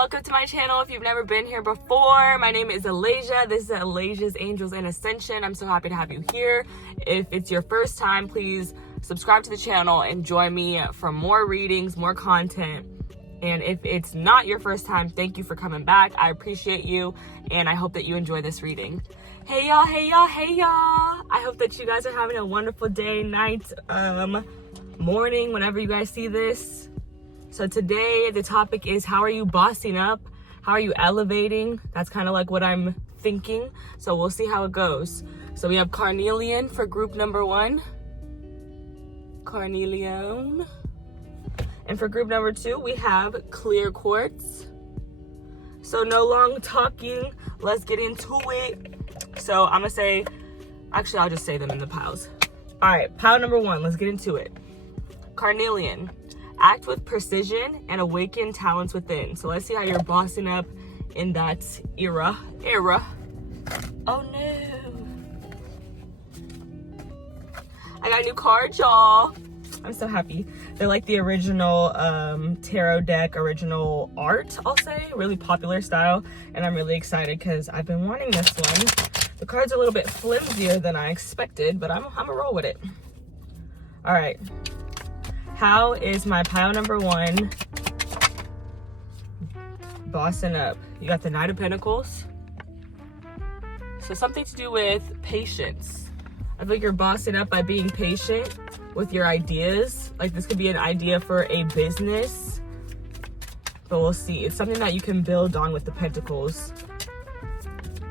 Welcome to my channel. If you've never been here before, my name is Aleijalewis. This is Aleijalewis Angels and Ascension. I'm so happy to have you here. If it's your first time, please subscribe to the channel and join me for more readings, more content. And if it's not your first time, thank you for coming back. I appreciate you, and I hope that you enjoy this reading. Hey y'all, hey y'all, hey y'all. I hope that you guys are having a wonderful day, night, morning, whenever you guys see this. So today the topic is, how are you bossing up? How are you elevating? That's kind of like what I'm thinking. So we'll see how it goes. So we have Carnelian for group number 1. Carnelian. And for group number 2, we have Clear Quartz. So no long talking. Let's get into it. So I'm gonna say, actually I'll just say them in the piles. All right, pile number 1, let's get into it. Carnelian. Act with precision and awaken talents within. So let's see how you're bossing up in that era. Oh no. I got a new card, y'all. I'm so happy. They're like the original tarot deck, original art, I'll say. Really popular style. And I'm really excited because I've been wanting this one. The cards are a little bit flimsier than I expected, but I'm gonna roll with it. All right. How is my pile number 1 bossing up? You got the Knight of Pentacles. So something to do with patience. I feel like you're bossing up by being patient with your ideas. Like this could be an idea for a business, but we'll see. It's something that you can build on with the Pentacles.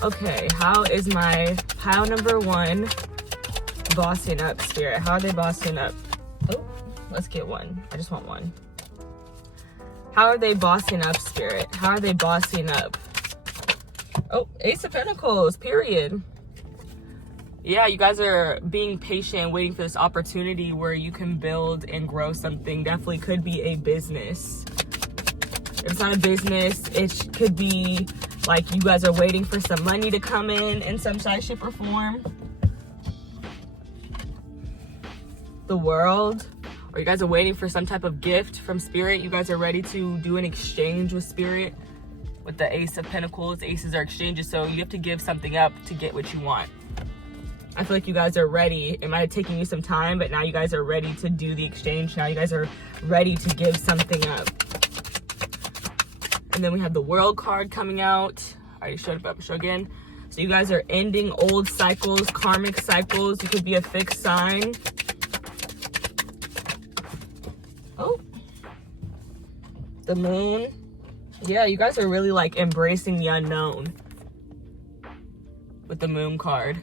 Okay, how is my pile number 1 bossing up, Spirit? How are they bossing up? Oh. Let's get one. I just want one. How are they bossing up, Spirit? How are they bossing up? Oh, Ace of Pentacles, period. Yeah, you guys are being patient, waiting for this opportunity where you can build and grow something. Definitely could be a business. If it's not a business, it could be like you guys are waiting for some money to come in some size, shape, or form. The World. Or you guys are waiting for some type of gift from Spirit. You guys are ready to do an exchange with Spirit. With the Ace of Pentacles, aces are exchanges, so you have to give something up to get what you want. I feel like you guys are ready. It might have taken you some time, but now you guys are ready to do the exchange. Now you guys are ready to give something up. And then we have the World card coming out. I already showed it, but I'll show again. So you guys are ending old cycles, karmic cycles. You could be a fixed sign. Oh, the Moon. Yeah, you guys are really like embracing the unknown with the Moon card.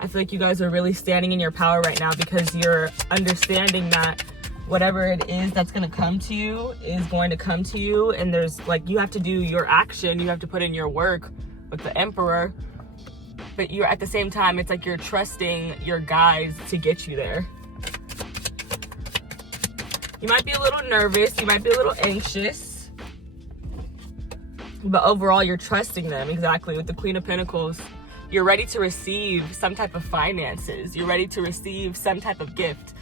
I feel like you guys are really standing in your power right now because you're understanding that whatever it is that's going to come to you is going to come to you. And there's like, you have to do your action. You have to put in your work with the Emperor. But you're at the same time, it's like you're trusting your guides to get you there. You might be a little nervous, you might be a little anxious, but overall you're trusting them. Exactly, with the Queen of Pentacles. You're ready to receive some type of finances. You're ready to receive some type of gift.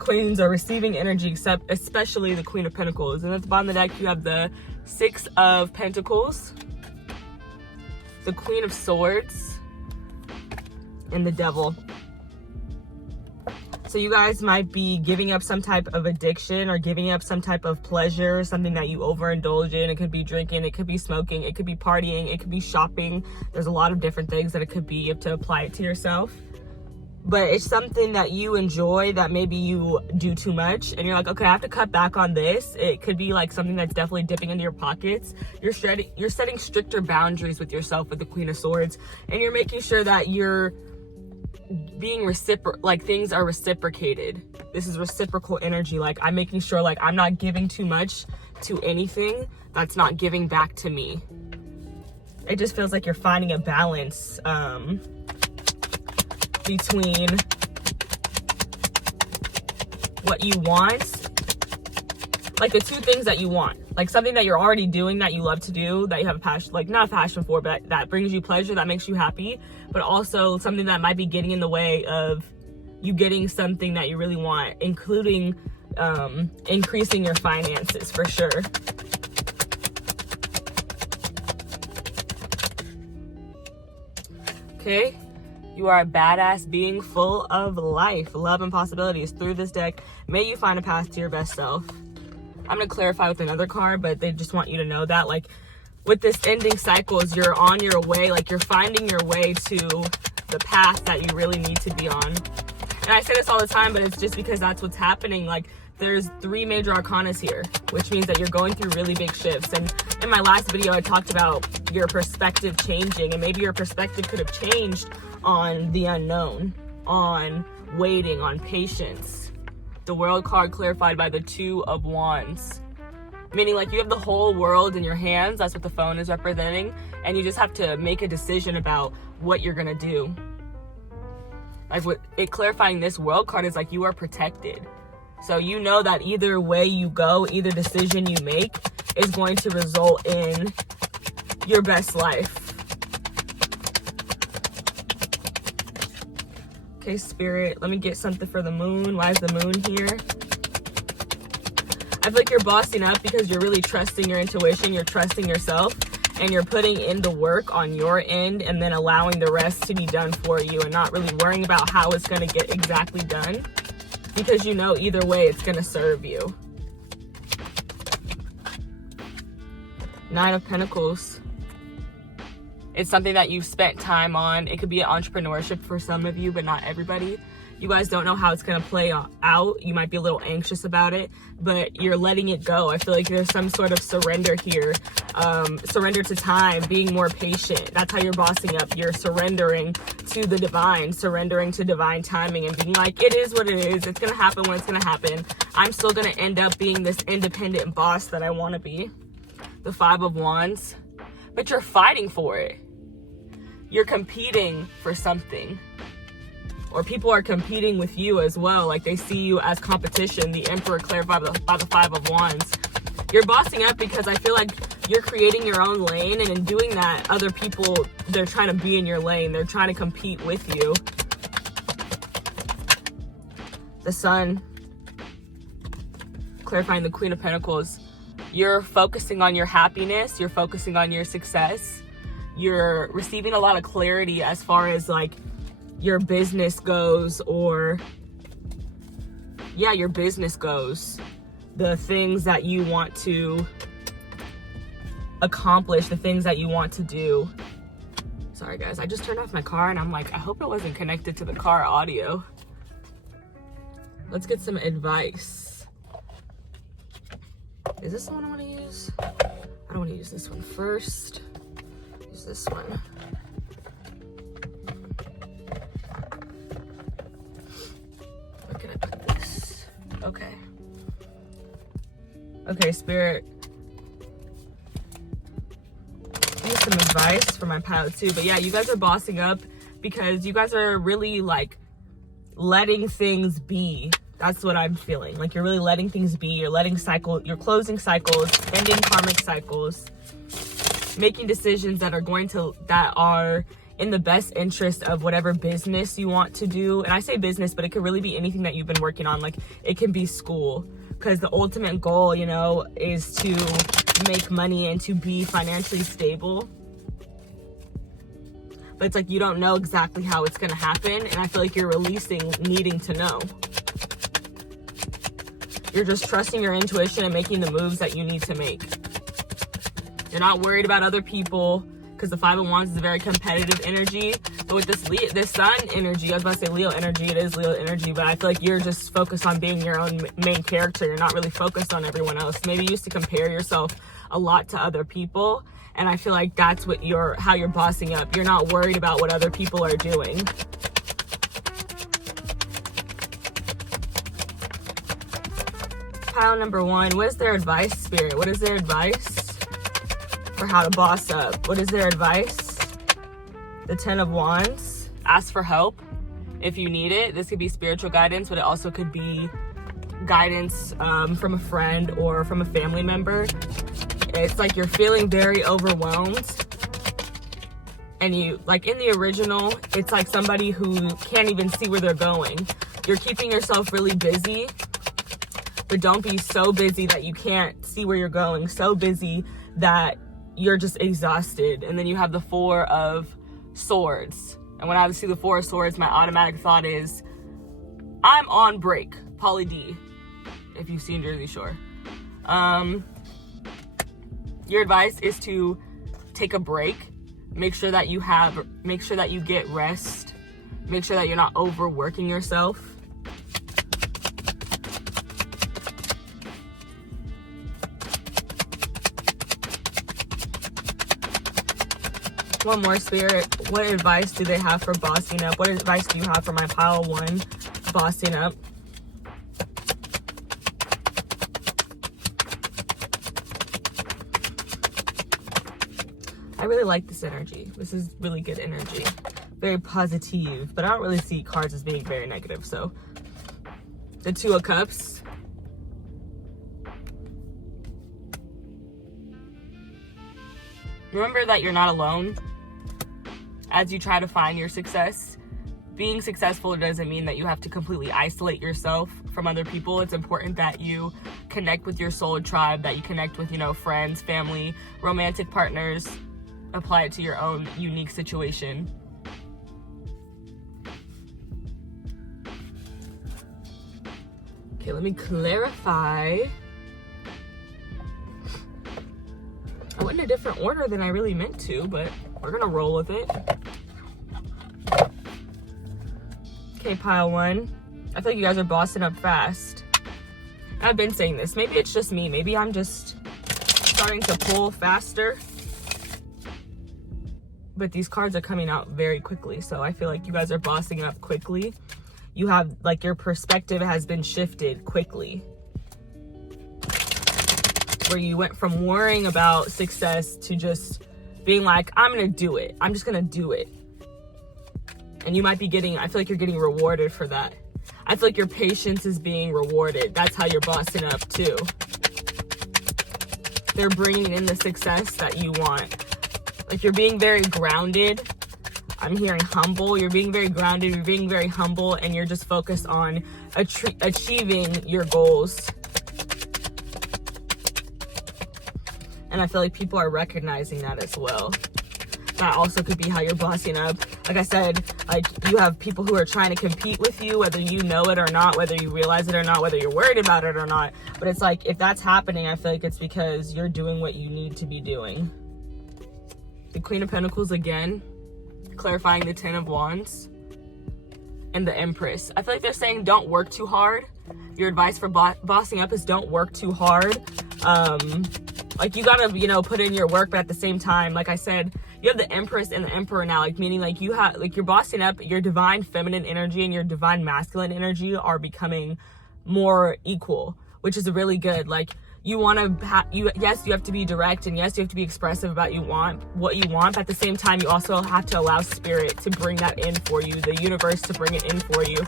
Queens are receiving energy, except especially the Queen of Pentacles. And at the bottom of the deck, you have the 6 of Pentacles, the Queen of Swords, and the Devil. So you guys might be giving up some type of addiction or giving up some type of pleasure, something that you overindulge in. It could be drinking, it could be smoking, it could be partying, it could be shopping. There's a lot of different things that it could be. You have to apply it to yourself. But it's something that you enjoy that maybe you do too much. And you're like, okay, I have to cut back on this. It could be like something that's definitely dipping into your pockets. You're setting stricter boundaries with yourself with the Queen of Swords. And you're making sure that you're being like things are reciprocated. This is reciprocal energy. Like I'm making sure like I'm not giving too much to anything that's not giving back to me. It just feels like you're finding a balance between what you want, like the two things that you want, like something that you're already doing that you love to do, that you have a passion, like not a passion for, but that brings you pleasure, that makes you happy, but also something that might be getting in the way of you getting something that you really want, including increasing your finances for sure. okay? You are a badass being full of life, love, and possibilities. Through this deck, may you find a path to your best self. I'm going to clarify with another card, but they just want you to know that, like, with this ending cycles, you're on your way, like, you're finding your way to the path that you really need to be on. And I say this all the time, but it's just because that's what's happening. Like, there's 3 major arcanas here, which means that you're going through really big shifts. And in my last video, I talked about your perspective changing, and maybe your perspective could have changed on the unknown, on waiting, on patience. The World card clarified by the 2 of Wands. Meaning, like, you have the whole world in your hands. That's what the phone is representing. And you just have to make a decision about what you're going to do. Like, with it clarifying this World card is like you are protected. So you know that either way you go, either decision you make is going to result in your best life. Okay, Spirit, let me get something for the moon. Why is the moon here? I feel like you're bossing up because you're really trusting your intuition, you're trusting yourself, and you're putting in the work on your end and then allowing the rest to be done for you and not really worrying about how it's going to get exactly done, because you know either way it's going to serve you. 9 of Pentacles. It's something that you've spent time on. It could be entrepreneurship for some of you, but not everybody. You guys don't know how it's going to play out. You might be a little anxious about it, but you're letting it go. I feel like there's some sort of surrender here. Surrender to time, being more patient. That's how you're bossing up. You're surrendering to the divine, surrendering to divine timing and being like, it is what it is. It's going to happen when it's going to happen. I'm still going to end up being this independent boss that I want to be. The 5 of Wands. But you're fighting for it. You're competing for something. Or people are competing with you as well. Like, they see you as competition. The Emperor clarified by the 5 of Wands. You're bossing up because I feel like you're creating your own lane. And in doing that, other people, they're trying to be in your lane. They're trying to compete with you. The Sun. Clarifying the Queen of Pentacles. You're focusing on your happiness. You're focusing on your success. You're receiving a lot of clarity as far as, like, your business goes, or yeah, your business goes. The things that you want to accomplish, the things that you want to do. Sorry guys, I just turned off my car and I'm like, I hope it wasn't connected to the car audio. Let's get some advice. Is this the one I want to use? I don't want to use this one first. Use this one. Where can I put this? Okay. Okay, Spirit. I need some advice for my pilot too. But yeah, you guys are bossing up because you guys are really, like, letting things be. That's what I'm feeling. Like, you're really letting things be. You're you're closing cycles, ending karmic cycles, making decisions that are in the best interest of whatever business you want to do. And I say business, but it could really be anything that you've been working on. Like, it can be school, because the ultimate goal, you know, is to make money and to be financially stable. But it's like you don't know exactly how it's going to happen. And I feel like you're releasing needing to know. You're just trusting your intuition and making the moves that you need to make. You're not worried about other people, because the 5 of Wands is a very competitive energy. But with this Sun energy, I was about to say Leo energy, it is Leo energy, but I feel like you're just focused on being your own main character. You're not really focused on everyone else. Maybe you used to compare yourself a lot to other people, and I feel like that's what how you're bossing up. You're not worried about what other people are doing. Pile number 1, what is their advice, Spirit? What is their advice for how to boss up? What is their advice? The 10 of Wands. Ask for help if you need it. This could be spiritual guidance, but it also could be guidance from a friend or from a family member. It's like you're feeling very overwhelmed. And you, like in the original, it's like somebody who can't even see where they're going. You're keeping yourself really busy. But don't be so busy that you can't see where you're going. So busy that you're just exhausted. And then you have the 4 of Swords. And when I see the Four of Swords, my automatic thought is, I'm on break. Pauly D, if you've seen Jersey Shore. Your advice is to take a break. Make sure that you get rest. Make sure that you're not overworking yourself. One more, Spirit. What advice do they have for bossing up? What advice do you have for my pile 1 bossing up? I really like this energy. This is really good energy. Very positive, but I don't really see cards as being very negative. So the Two of Cups. Remember that you're not alone as you try to find your success. Being successful doesn't mean that you have to completely isolate yourself from other people. It's important that you connect with your soul tribe, that you connect with, friends, family, romantic partners. Apply it to your own unique situation. Okay, let me clarify. I went in a different order than I really meant to, but we're gonna roll with it. Okay, pile 1. I feel like you guys are bossing up fast. I've been saying this. Maybe it's just me. Maybe I'm just starting to pull faster. But these cards are coming out very quickly, so I feel like you guys are bossing up quickly. You have, your perspective has been shifted quickly. Where you went from worrying about success to just being like, I'm gonna do it. I'm just gonna do it. And you might be I feel like you're getting rewarded for that. I feel like your patience is being rewarded. That's how you're bossing up too. They're bringing in the success that you want. You're being very grounded. I'm hearing humble. You're being very grounded. You're being very humble, and you're just focused on achieving your goals. And I feel like people are recognizing that as well. That also could be how you're bossing up. Like I said, you have people who are trying to compete with you, whether you know it or not, whether you realize it or not, whether you're worried about it or not. But it's if that's happening, I feel like it's because you're doing what you need to be doing. The Queen of Pentacles again, clarifying the Ten of Wands, and the Empress. I feel like they're saying don't work too hard. Your advice for bossing up is don't work too hard. You gotta, put in your work, but at the same time, like I said, you have the Empress and the Emperor now, meaning you have, you're bossing up, your divine feminine energy and your divine masculine energy are becoming more equal, which is really good. You want to yes, you have to be direct, and yes, you have to be expressive about what you want, but at the same time, you also have to allow spirit to bring that in for you, the universe to bring it in for you.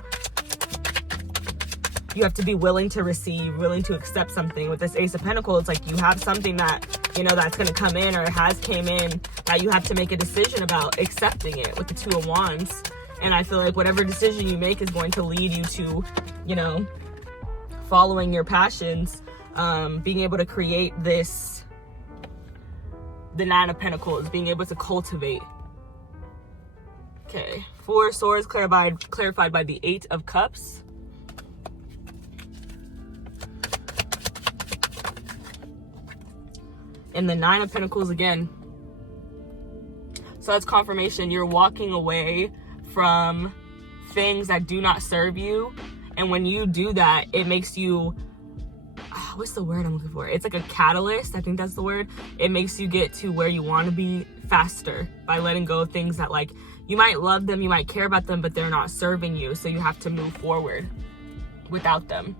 You have to be willing to receive, willing to accept something. With this Ace of Pentacles, it's you have something that, that's going to come in or has came in that you have to make a decision about accepting it with the Two of Wands. And I feel like whatever decision you make is going to lead you to, following your passions. Being able to create the Nine of Pentacles, being able to cultivate. Okay, Four of Swords clarified by the Eight of Cups. And the Nine of Pentacles again. So that's confirmation. You're walking away from things that do not serve you. And when you do that, it makes you, what's the word I'm looking for? It's like a catalyst. I think that's the word. It makes you get to where you want to be faster by letting go of things that you might love them, you might care about them, but they're not serving you. So you have to move forward without them.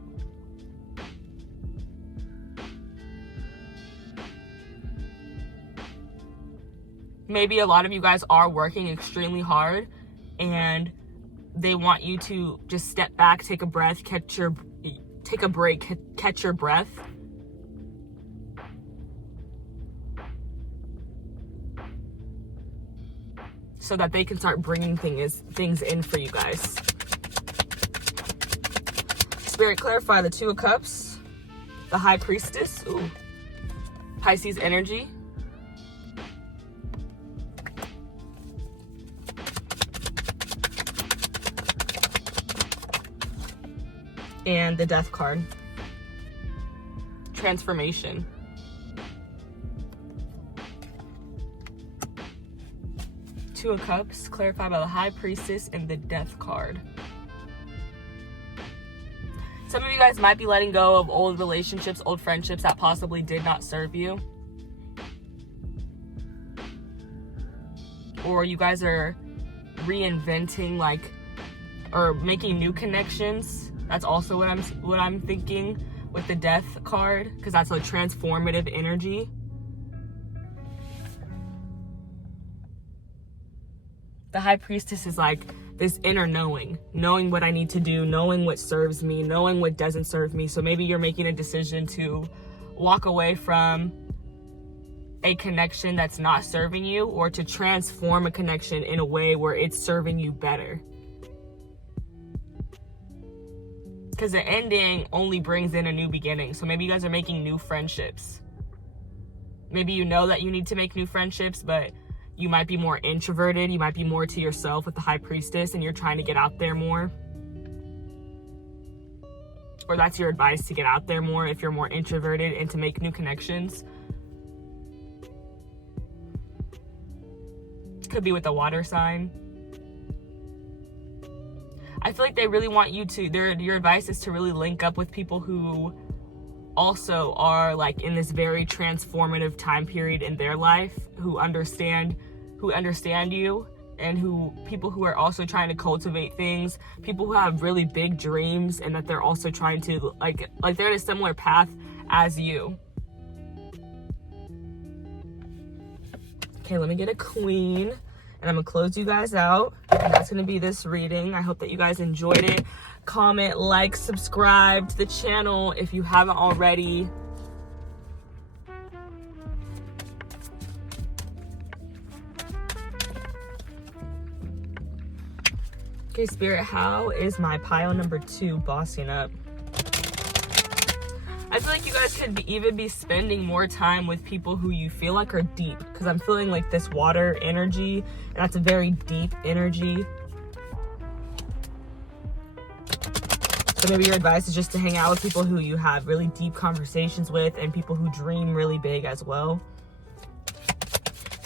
Maybe a lot of you guys are working extremely hard and they want you to just step back, take a breath, take a break, catch your breath. So that they can start bringing things in for you guys. Spirit, clarify the Two of Cups, the High Priestess, Pisces energy. and the Death card. Transformation. Two of Cups, clarified by the High Priestess and the Death card. Some of you guys might be letting go of old relationships, old friendships that possibly did not serve you. Or you guys are reinventing, like, or making new connections. That's also what I'm thinking with the Death card, because that's a transformative energy. The High Priestess is like this inner knowing what I need to do, knowing what serves me, knowing what doesn't serve me. So maybe you're making a decision to walk away from a connection that's not serving you, or to transform a connection in a way where it's serving you better. Because the ending only brings in a new beginning. So maybe you guys are making new friendships. Maybe you know that you need to make new friendships, but you might be more introverted. You might be more to yourself with the High Priestess, and you're trying to get out there more. Or that's your advice, to get out there more if you're more introverted, and to make new connections. Could be with the water sign. I feel like they really want you to, your advice is to really link up with people who also are like in this very transformative time period in their life, who understand you, and people who are also trying to cultivate things, people who have really big dreams, and that they're also trying to like they're in a similar path as you. Okay, let me get a Queen, and I'm gonna close you guys out, and that's gonna be this reading. I hope that you guys enjoyed it. Comment, like, subscribe to the channel if you haven't already. Okay, Spirit, how is my pile number 2 bossing up? I feel like you guys could even be spending more time with people who you feel like are deep, because I'm feeling like this water energy, and that's a very deep energy. So maybe your advice is just to hang out with people who you have really deep conversations with, and people who dream really big as well.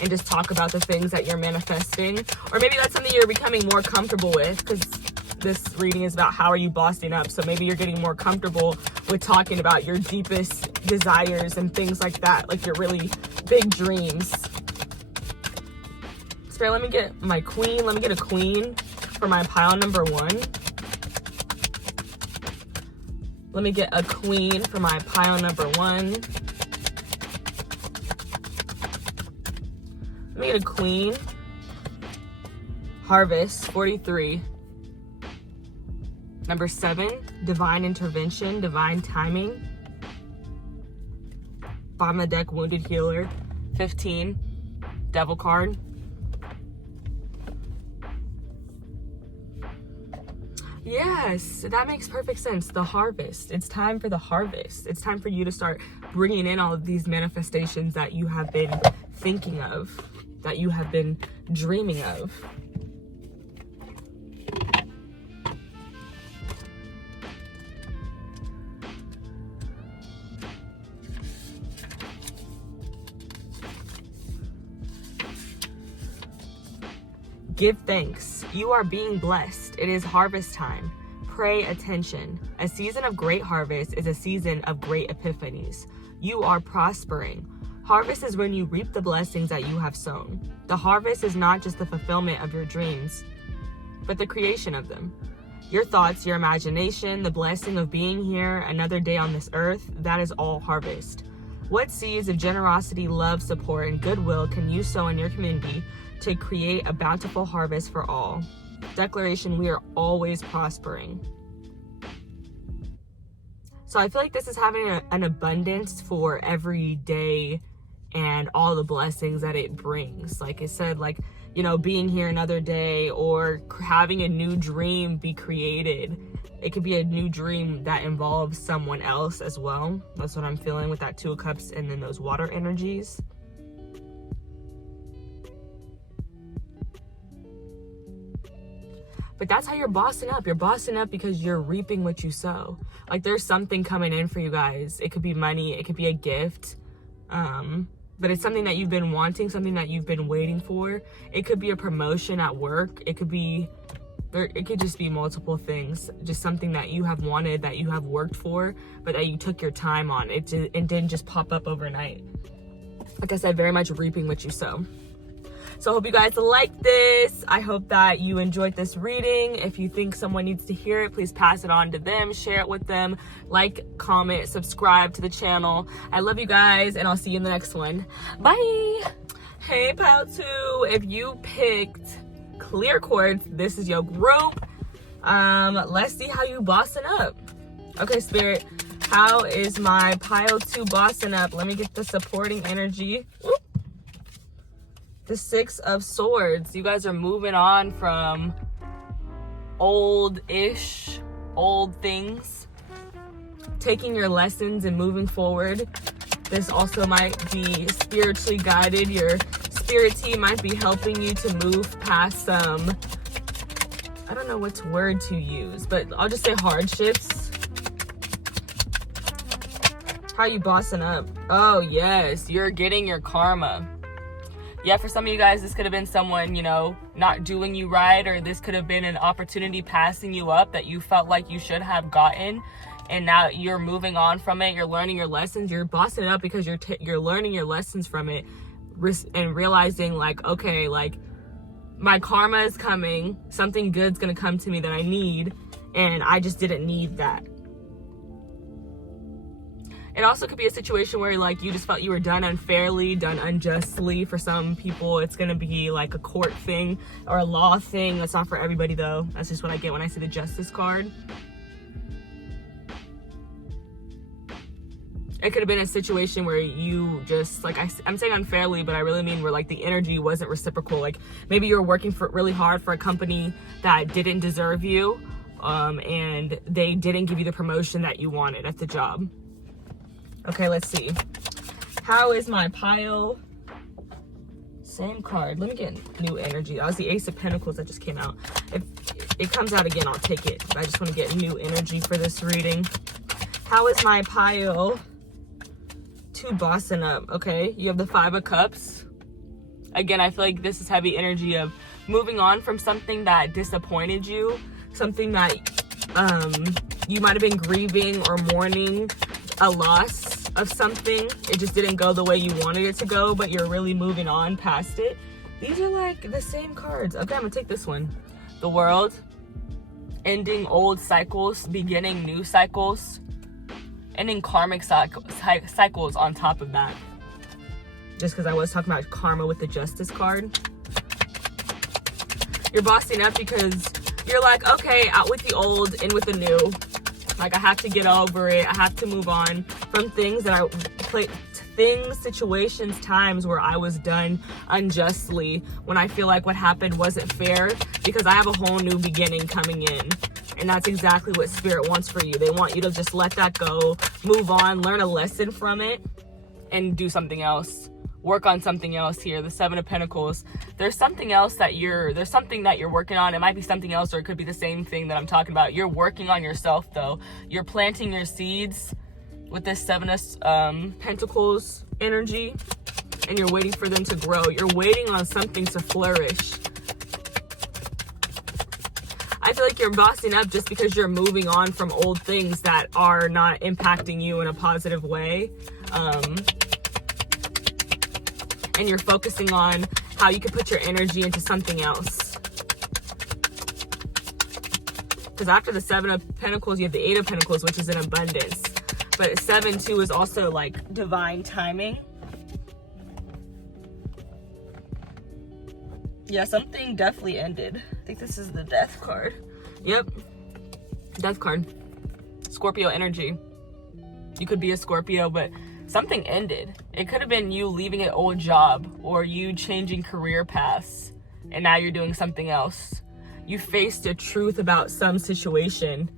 And just talk about the things that you're manifesting. Or maybe that's something you're becoming more comfortable with, because this reading is about how are you bossing up. So maybe you're getting more comfortable with talking about your deepest desires and things like that, like your really big dreams. Spirit, let me get my Queen. Let me get a Queen for my pile number 1. Let me get a Queen for my pile number 1. Let me get a Queen. Harvest, 43. Number 7, divine intervention, divine timing. Bottom of the deck, wounded healer. 15, Devil card. Yes, that makes perfect sense. The harvest. It's time for the harvest. It's time for you to start bringing in all of these manifestations that you have been thinking of, that you have been dreaming of. Give thanks. You are being blessed. It is harvest time. Pray attention. A season of great harvest is a season of great epiphanies. You are prospering. Harvest is when you reap the blessings that you have sown. The harvest is not just the fulfillment of your dreams, but the creation of them. Your thoughts, your imagination, the blessing of being here, another day on this earth, that is all harvest. What seeds of generosity, love, support, and goodwill can you sow in your community to create a bountiful harvest for all? Declaration, we are always prospering. So I feel like this is having an abundance for every day and all the blessings that it brings. Like I said, like, you know, being here another day, or having a new dream be created. It could be a new dream that involves someone else as well. That's what I'm feeling with that 2 of Cups and then those water energies. But that's how you're bossing up. You're bossing up because you're reaping what you sow. Like, there's something coming in for you guys. It could be money. It could be a gift. But it's something that you've been wanting, something that you've been waiting for. It could be a promotion at work. It could just be multiple things. Just something that you have wanted, that you have worked for, but that you took your time on. It didn't just pop up overnight. Like I said, very much reaping what you sow. So I hope you guys like this. I hope that you enjoyed this reading. If you think someone needs to hear it, please pass it on to them, share it with them, like, comment, subscribe to the channel. I love you guys, and I'll see you in the next one. Bye. Hey, Pile 2, if you picked clear quartz, this is your group. Let's see how you bossing up. Okay, Spirit, how is my Pile 2 bossing up? Let me get the supporting energy. Whoop. The 6 of Swords. You guys are moving on from old things, taking your lessons and moving forward. This also might be spiritually guided. Your spirit team might be helping you to move past some, I don't know what word to use, but I'll just say hardships. How are you bossing up? Oh yes, you're getting your karma. Yeah, for some of you guys, this could have been someone, you know, not doing you right, or this could have been an opportunity passing you up that you felt like you should have gotten, and now you're moving on from it. You're learning your lessons. You're bossing it up because you're learning your lessons from it, and realizing, like, okay, like, my karma is coming. Something good's gonna come to me that I need, and I just didn't need that. It also could be a situation where, like, you just felt you were done unfairly, done unjustly. For some people, it's going to be like a court thing or a law thing. That's not for everybody, though. That's just what I get when I see the Justice card. It could have been a situation where you just, like, I'm saying unfairly, but I really mean where, like, the energy wasn't reciprocal. Like, maybe you were working really hard for a company that didn't deserve you, and they didn't give you the promotion that you wanted at the job. Okay, let's see. How is my pile? Same card. Let me get new energy. That was the Ace of Pentacles that just came out. If it comes out again, I'll take it. I just want to get new energy for this reading. How is my pile 2 bossing up? Okay, you have the 5 of Cups. Again, I feel like this is heavy energy of moving on from something that disappointed you. Something that you might have been grieving or mourning a loss of something. It just didn't go the way you wanted it to go, but you're really moving on past it. These are like the same cards. Okay, I'm gonna take this one. The World. Ending old cycles, beginning new cycles, ending karmic cycles on top of that. Just because I was talking about karma with the Justice card. You're bossing up because you're like, okay, out with the old, in with the new. Like, I have to get over it. I have to move on from things that situations, times where I was done unjustly, when I feel like what happened wasn't fair, because I have a whole new beginning coming in. And that's exactly what Spirit wants for you. They want you to just let that go, move on, learn a lesson from it, and do something else. Work on something else here. The 7 of Pentacles. There's something else that you're working on. It might be something else, or it could be the same thing that I'm talking about. You're working on yourself, though. You're planting your seeds with this 7 of Pentacles energy, and you're waiting for them to grow. You're waiting on something to flourish. I feel like you're bossing up just because you're moving on from old things that are not impacting you in a positive way. And you're focusing on how you can put your energy into something else. Because after the 7 of Pentacles, you have the 8 of Pentacles, which is in abundance. But 7 too is also like divine timing. Yeah, something definitely ended. I think this is the Death card. Yep. Death card. Scorpio energy. You could be a Scorpio, but something ended. It could have been you leaving an old job, or you changing career paths, and now you're doing something else. You faced a truth about some situation,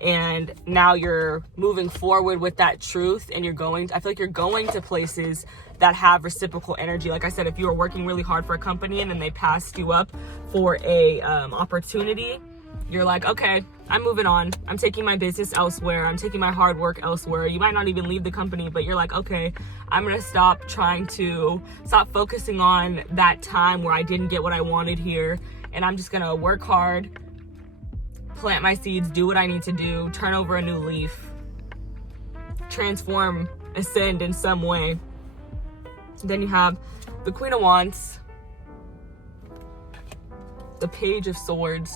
and now you're moving forward with that truth, and I feel like you're going to places that have reciprocal energy. Like I said, if you were working really hard for a company and then they passed you up for a opportunity, You're like, okay, I'm moving on. I'm taking my business elsewhere. I'm taking my hard work elsewhere. You might not even leave the company, but you're like, okay, I'm going to stop focusing on that time where I didn't get what I wanted here. And I'm just going to work hard, plant my seeds, do what I need to do, turn over a new leaf, transform, ascend in some way. Then you have the Queen of Wands, the Page of Swords,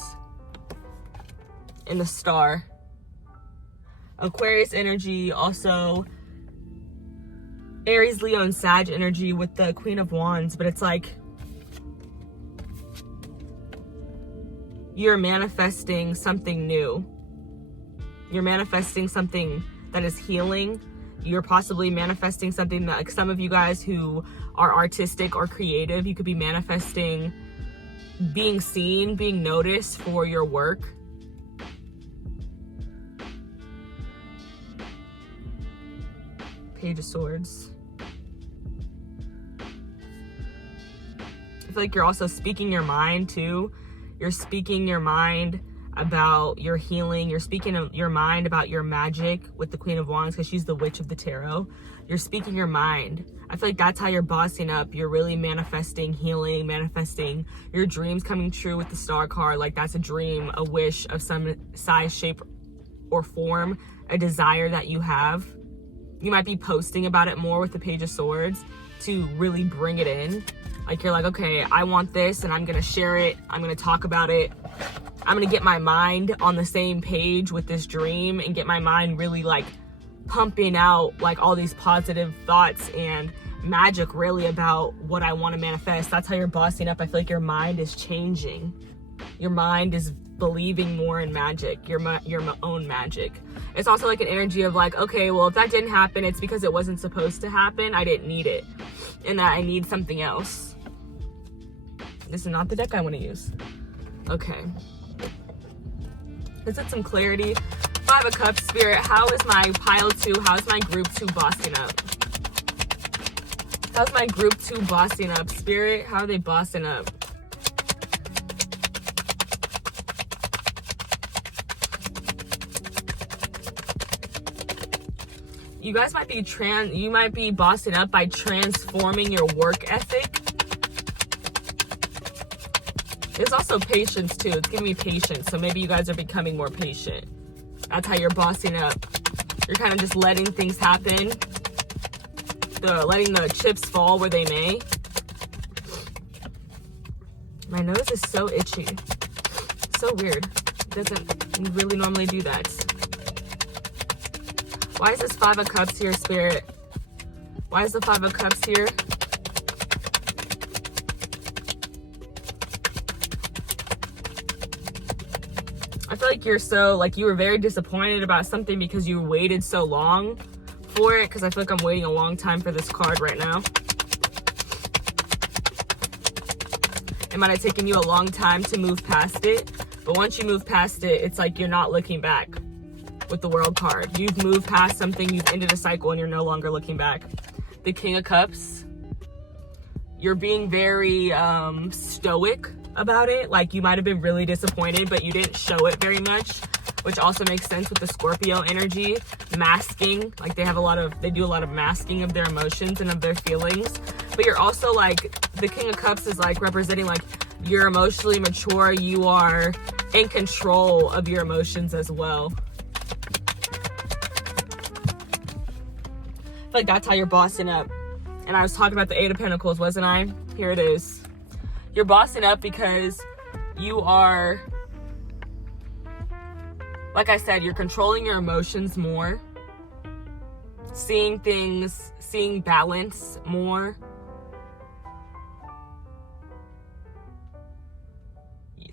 and the Star. Aquarius energy, also Aries, Leo, and Sag energy with the Queen of Wands, but it's like you're manifesting something new. You're manifesting something that is healing. You're possibly manifesting something that, like some of you guys who are artistic or creative, you could be manifesting being seen, being noticed for your work. Page of Swords. I feel like you're also speaking your mind too. You're speaking your mind about your healing. You're speaking your mind about your magic with the Queen of Wands, because she's the witch of the tarot. You're speaking your mind. I feel like that's how you're bossing up. You're really manifesting healing, manifesting your dreams coming true with the Star card. Like that's a dream, a wish of some size, shape, or form, a desire that you have. You might be posting about it more with the Page of Swords to really bring it in. Like you're like, okay, I want this and I'm gonna share it. I'm gonna talk about it. I'm gonna get my mind on the same page with this dream and get my mind really like pumping out like all these positive thoughts and magic really about what I want to manifest. That's how you're bossing up. I feel like your mind is changing. Your mind is believing more in magic, your own magic. It's also like an energy of like, okay, well, if that didn't happen, it's because it wasn't supposed to happen. I didn't need it, and that I need something else. This is not the deck I want to use. Okay. Let's get some clarity. 5 of Cups, Spirit. How is my pile 2? How's my group 2 bossing up? How's my group 2 bossing up? Spirit, how are they bossing up? You guys might be bossing up by transforming your work ethic. There's also patience too. It's giving me patience. So maybe you guys are becoming more patient. That's how you're bossing up. You're kind of just letting things happen. Letting the chips fall where they may. My nose is so itchy. So weird. It doesn't really normally do that. Why is this 5 of Cups here, Spirit? Why is the 5 of Cups here? I feel like you were very disappointed about something because you waited so long for it, because I feel like I'm waiting a long time for this card right now. It might have taken you a long time to move past it, but once you move past it, it's like you're not looking back with the World card. You've moved past something, you've ended a cycle, and you're no longer looking back. The King of Cups. You're being very stoic about it. Like you might have been really disappointed, but you didn't show it very much, which also makes sense with the Scorpio energy. Masking, like they do a lot of masking of their emotions and of their feelings. But you're also like, the King of Cups is like representing like you're emotionally mature, you are in control of your emotions as well. I feel like that's how you're bossing up. And I was talking about the 8 of Pentacles, wasn't I? Here it is. You're bossing up because you are, like I said, you're controlling your emotions more, seeing things, seeing balance more.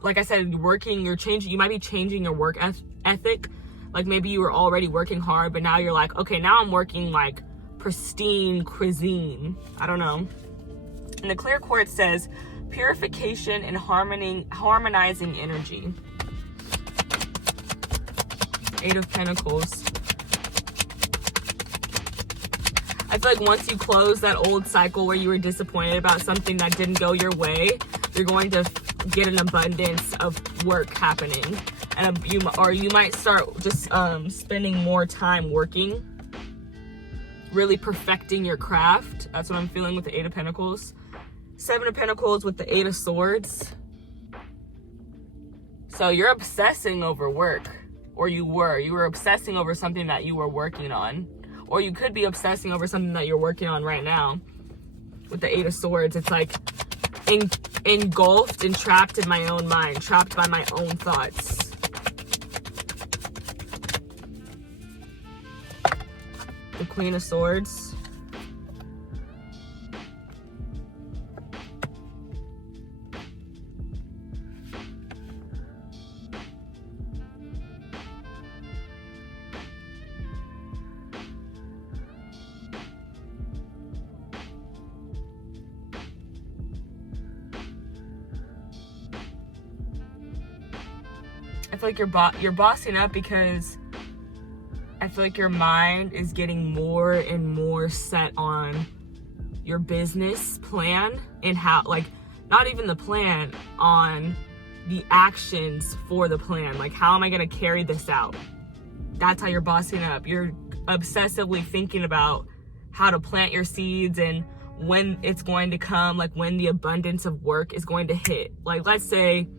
Like I said, you might be changing your work ethic. Like maybe you were already working hard, but now you're like, okay, now I'm working like pristine cuisine. I don't know. And the clear quartz says purification and harmonizing energy. 8 of Pentacles. I feel like once you close that old cycle where you were disappointed about something that didn't go your way, you're going to get an abundance of work happening. And you might start just spending more time working, really perfecting your craft. That's what I'm feeling with the Eight of Pentacles. Seven of Pentacles with the Eight of Swords. So you're obsessing over work, or you were obsessing over something that you were working on, or you could be obsessing over something that you're working on right now. With the Eight of Swords, it's like engulfed and trapped in my own mind, trapped by my own thoughts. The Queen of Swords. I feel like you're bossing up because I feel like your mind is getting more and more set on your business plan and how, like, not even the plan, on the actions for the plan. Like, how am I going to carry this out? That's how you're bossing up. You're obsessively thinking about how to plant your seeds and when it's going to come, like when the abundance of work is going to hit. Like, let's say,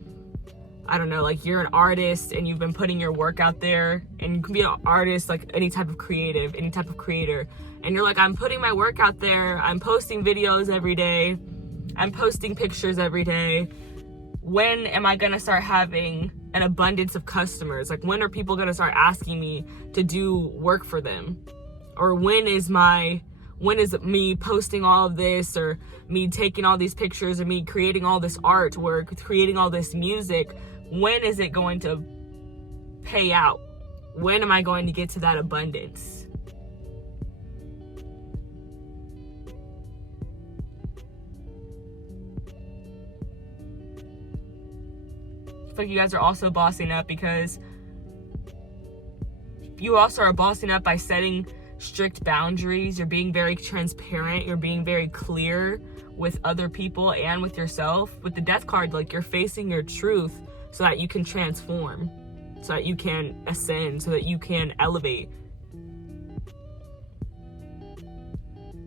I don't know, like you're an artist and you've been putting your work out there, and you can be an artist, like any type of creative, any type of creator. And you're like, I'm putting my work out there. I'm posting videos every day. I'm posting pictures every day. When am I going to start having an abundance of customers? Like, when are people going to start asking me to do work for them? Or when is me posting all of this, or me taking all these pictures, or me creating all this artwork, creating all this music? When is it going to pay out? When am I going to get to that abundance? I feel like you guys are also bossing up because you also are bossing up by setting strict boundaries. You're being very transparent. You're being very clear with other people and with yourself. With the Death card, like, you're facing your truth so that you can transform, so that you can ascend, so that you can elevate.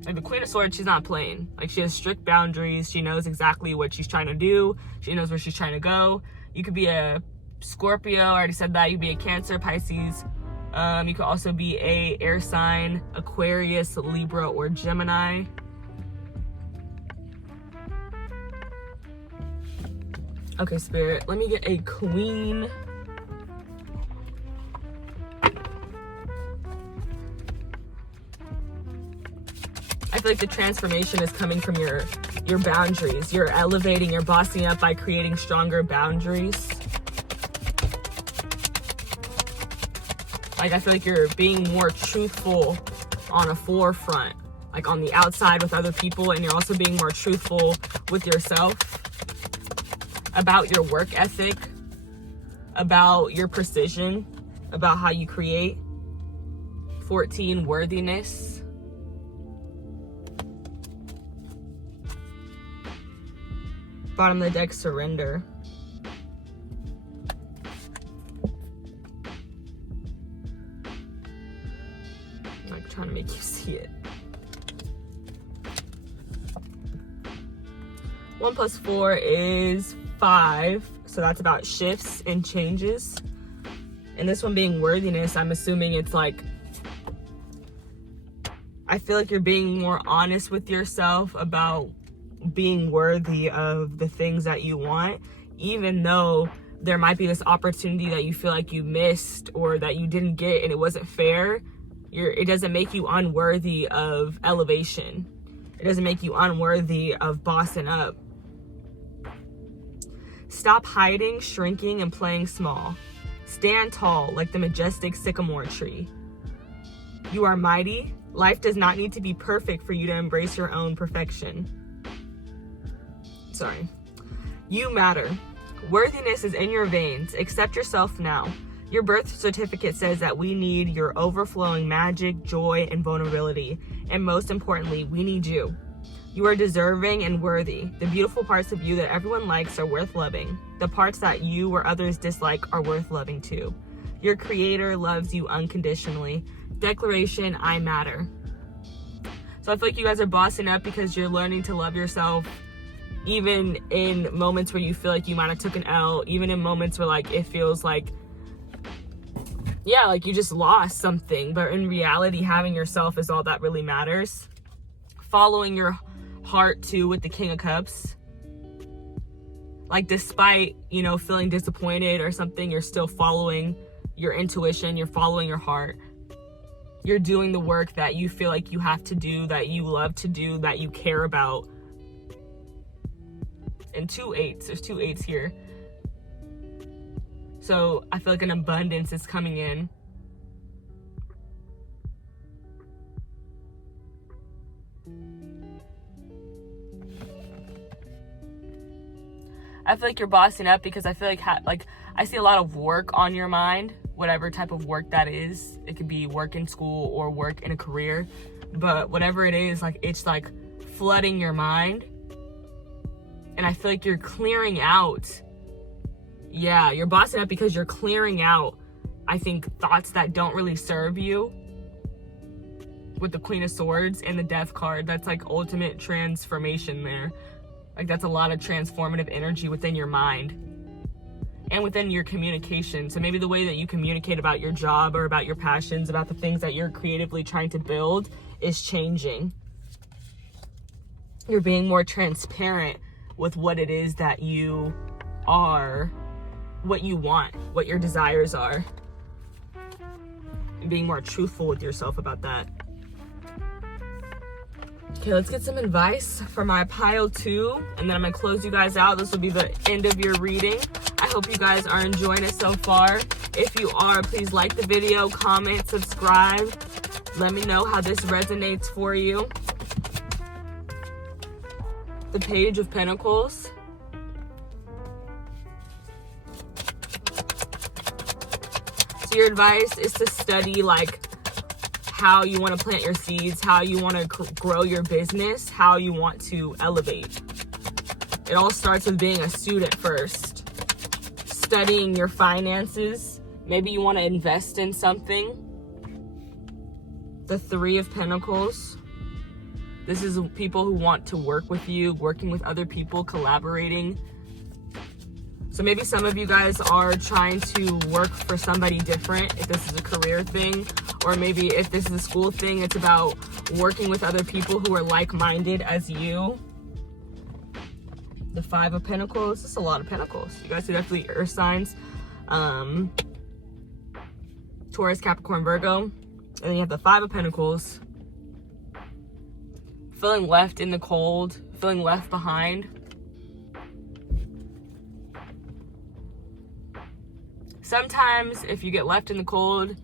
Like the Queen of Swords, she's not playing. Like, she has strict boundaries. She knows exactly what she's trying to do. She knows where she's trying to go. You could be a Scorpio, I already said that. You could be a Cancer, Pisces. You could also be a air sign, Aquarius, Libra, or Gemini. Okay, Spirit, let me get a Queen. I feel like the transformation is coming from your boundaries. You're elevating, you're bossing up by creating stronger boundaries. Like, I feel like you're being more truthful on a forefront, like on the outside with other people, and you're also being more truthful with yourself about your work ethic, about your precision, about how you create. 14, worthiness. Bottom of the deck, surrender. I'm like trying to make you see it. 1 + 4 is 5. So that's about shifts and changes. And this one being worthiness, I'm assuming it's like, I feel like you're being more honest with yourself about being worthy of the things that you want, even though there might be this opportunity that you feel like you missed or that you didn't get and it wasn't fair. It doesn't make you unworthy of elevation. It doesn't make you unworthy of bossing up. Stop hiding, shrinking, and playing small. Stand tall like the majestic sycamore tree. You are mighty. Life does not need to be perfect for you to embrace your own perfection. Sorry. You matter. Worthiness is in your veins. Accept yourself now. Your birth certificate says that we need your overflowing magic, joy, and vulnerability. And most importantly, we need you. You are deserving and worthy. The beautiful parts of you that everyone likes are worth loving. The parts that you or others dislike are worth loving too. Your creator loves you unconditionally. Declaration, I matter. So I feel like you guys are bossing up because you're learning to love yourself, even in moments where you feel like you might have took an L, even in moments where like it feels like, yeah, like you just lost something. But in reality, having yourself is all that really matters. Following your heart too with the King of Cups. Like despite, you know, feeling disappointed or something, you're still following your intuition, you're following your heart. You're doing the work that you feel like you have to do, that you love to do, that you care about. And 2 8s, there's 2 8s here. So I feel like an abundance is coming in. I feel like you're bossing up because I feel like I see a lot of work on your mind, whatever type of work that is. It could be work in school or work in a career, but whatever it is, like it's like flooding your mind. And I feel like you're clearing out. Yeah, you're bossing up because you're clearing out, I think, thoughts that don't really serve you. With the Queen of Swords and the Death card, that's like ultimate transformation there. Like that's a lot of transformative energy within your mind and within your communication. So maybe the way that you communicate about your job or about your passions, about the things that you're creatively trying to build is changing. You're being more transparent with what it is that you are, what you want, what your desires are. And being more truthful with yourself about that. Okay, let's get some advice for my pile 2, and then I'm gonna close you guys out. This will be the end of your reading. I hope you guys are enjoying it so far. If you are, please like the video, comment, subscribe. Let me know how this resonates for you. The Page of Pentacles. So your advice is to study like how you want to plant your seeds, how you want to grow your business, how you want to elevate. It all starts with being a student first. Studying your finances. Maybe you want to invest in something. The 3 of Pentacles. This is people who want to work with you, working with other people, collaborating. So maybe some of you guys are trying to work for somebody different, if this is a career thing, or maybe if this is a school thing, it's about working with other people who are like-minded as you. The 5 of Pentacles. This is a lot of Pentacles. You guys are definitely earth signs. Taurus, Capricorn, Virgo. And then you have the 5 of Pentacles. Feeling left in the cold, feeling left behind. Sometimes if you get left in the cold,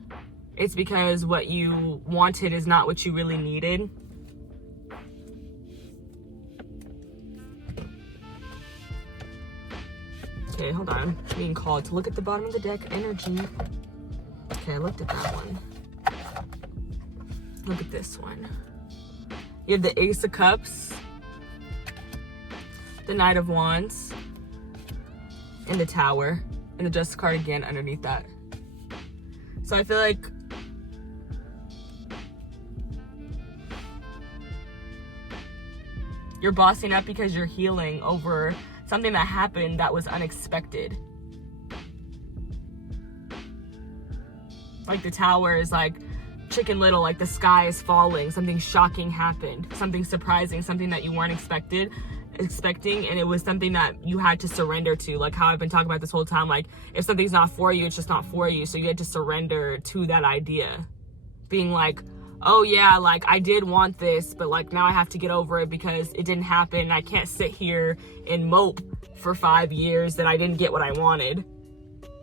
it's because what you wanted is not what you really needed. Okay, hold on. I'm being called to look at the bottom of the deck energy. Okay, I looked at that one. Look at this one. You have the Ace of Cups, the Knight of Wands, and the Tower, and the Justice card again underneath that. So I feel like you're bossing up because you're healing over something that happened that was unexpected. Like the Tower is like Chicken Little, like the sky is falling, something shocking happened, something surprising, something that you weren't expecting, and it was something that you had to surrender to, like how I've been talking about this whole time. Like if something's not for you, it's just not for you, so you had to surrender to that idea, being like, oh yeah, like I did want this, but like now I have to get over it because it didn't happen. I can't sit here and mope for 5 years that I didn't get what I wanted.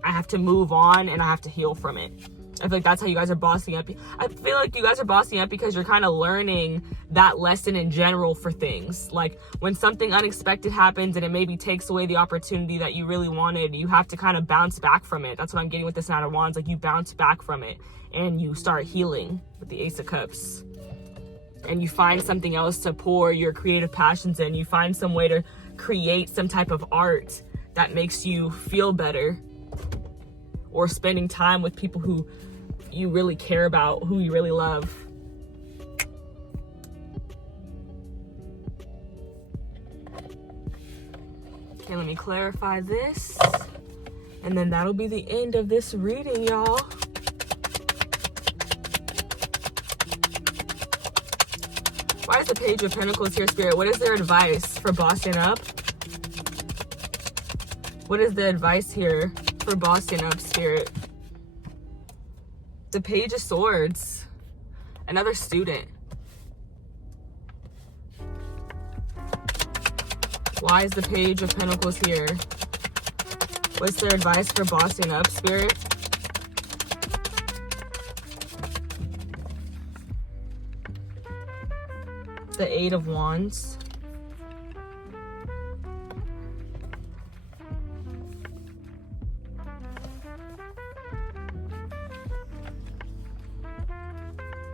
I have to move on and I have to heal from it. I feel like that's how you guys are bossing up. I feel like you guys are bossing up because you're kind of learning that lesson in general for things. Like when something unexpected happens and it maybe takes away the opportunity that you really wanted, you have to kind of bounce back from it. That's what I'm getting with this Knight of Wands. Like you bounce back from it and you start healing with the Ace of Cups. and you find something else to pour your creative passions in. You find some way to create some type of art that makes you feel better, or spending time with people who you really care about, who you really love. Okay, let me clarify this, and then that'll be the end of this reading, y'all. Why is the Page of Pentacles here, Spirit? What is their advice for bossing up? What is the advice here for bossing up, Spirit? The Page of Swords. Another student. Why is the Page of Pentacles here? What's their advice for bossing up, Spirit? The Eight of Wands.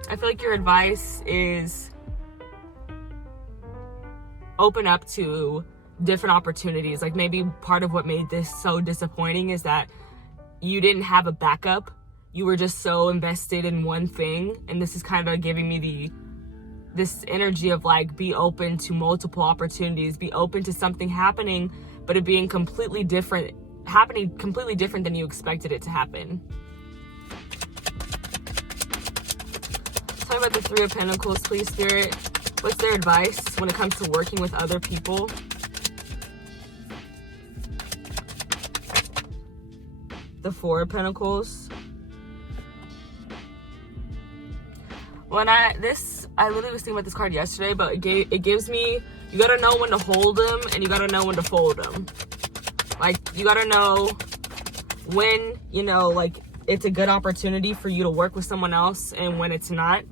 I feel like your advice is open up to different opportunities. Like, maybe part of what made this so disappointing is that you didn't have a backup. You were just so invested in one thing, and this is kind of giving me this energy of like, be open to multiple opportunities, be open to something happening, but it being completely different than you expected it to happen. Tell me about the Three of Pentacles, please, Spirit. What's their advice when it comes to working with other people? The Four of Pentacles. I literally was thinking about this card yesterday, but it gives me, you gotta know when to hold them and you gotta know when to fold them. Like, you gotta know when, like, it's a good opportunity for you to work with someone else and when it's not.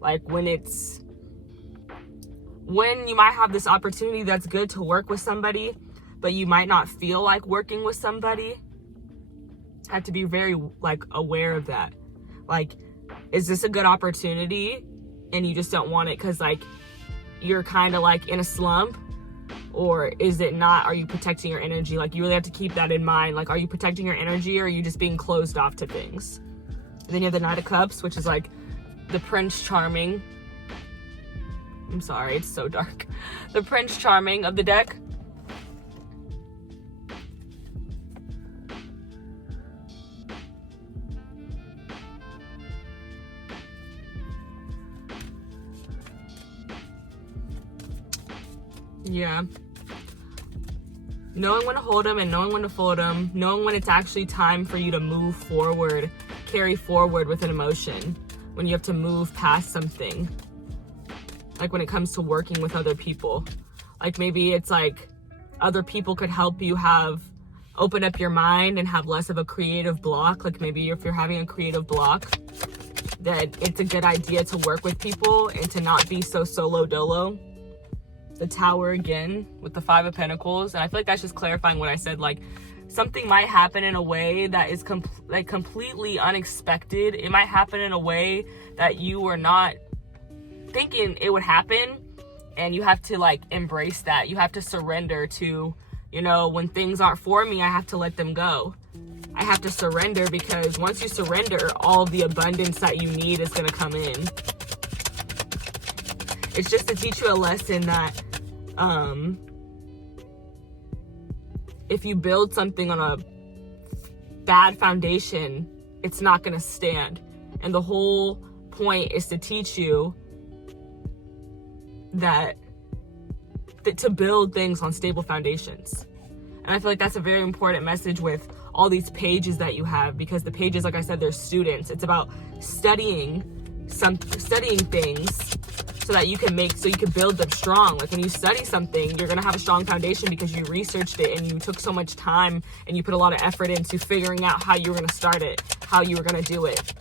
Like, when you might have this opportunity that's good to work with somebody, but you might not feel like working with somebody. Have to be very, like, aware of that. Like, is this a good opportunity and you just don't want it because, like, you're kind of like in a slump? Or is it not? Are you protecting your energy? Like, you really have to keep that in mind. Like, are you protecting your energy, or are you just being closed off to things? And then you have the Knight of Cups, which is like the Prince Charming. I'm sorry, it's so dark. The Prince Charming of the deck. Yeah. Knowing when to hold them and knowing when to fold them. Knowing when it's actually time for you to move forward, carry forward with an emotion. When you have to move past something. Like, when it comes to working with other people. Like, maybe it's like other people could help you open up your mind and have less of a creative block. Like, maybe if you're having a creative block, that it's a good idea to work with people and to not be so solo dolo. The Tower again with the Five of Pentacles, and I feel like that's just clarifying what I said. Like, something might happen in a way that is completely unexpected. It might happen in a way that you were not thinking it would happen, and you have to, like, embrace that. You have to surrender to, when things aren't for me, I have to let them go. I have to surrender, because once you surrender, all of the abundance that you need is going to come in. It's just to teach you a lesson that if you build something on a bad foundation, it's not going to stand. And the whole point is to teach you that to build things on stable foundations. And I feel like that's a very important message with all these pages that you have, because the pages, like I said, they're students. It's about studying things so that you can build them strong. Like, when you study something, you're gonna have a strong foundation because you researched it and you took so much time and you put a lot of effort into figuring out how you were gonna start it, how you were gonna do it.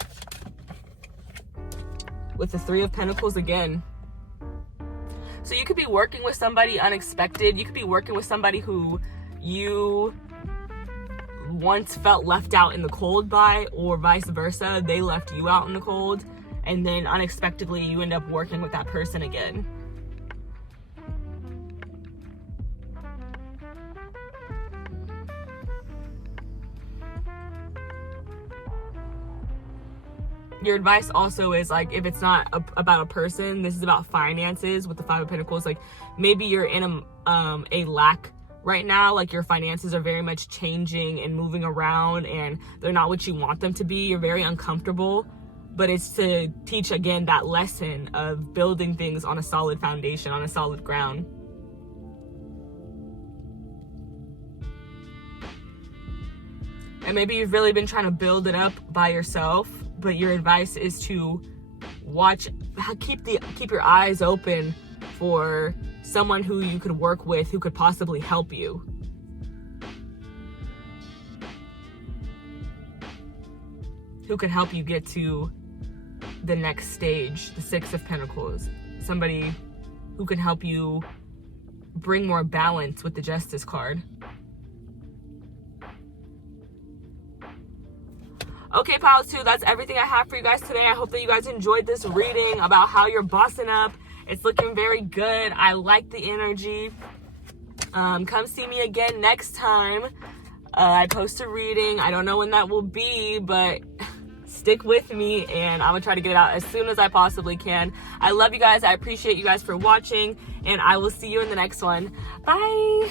With the Three of Pentacles again. So you could be working with somebody unexpected. You could be working with somebody who you once felt left out in the cold by, or vice versa. They left you out in the cold. and then unexpectedly you end up working with that person again. Your advice also is, like, if it's not about a person, this is about finances with the Five of Pentacles. Like, maybe you're in a lack right now, like your finances are very much changing and moving around and they're not what you want them to be. You're very uncomfortable, but it's to teach again that lesson of building things on a solid foundation, on a solid ground. And maybe you've really been trying to build it up by yourself, but your advice is to keep your eyes open for someone who you could work with, who could possibly help you. Who could help you get to the next stage, the Six of Pentacles. Somebody who could help you bring more balance with the Justice card. Okay, Pals 2, that's everything I have for you guys today. I hope that you guys enjoyed this reading about how you're bossing up. It's looking very good. I like the energy. Come see me again next time. I post a reading. I don't know when that will be, but stick with me and I'm gonna try to get it out as soon as I possibly can. I love you guys. I appreciate you guys for watching, and I will see you in the next one. Bye.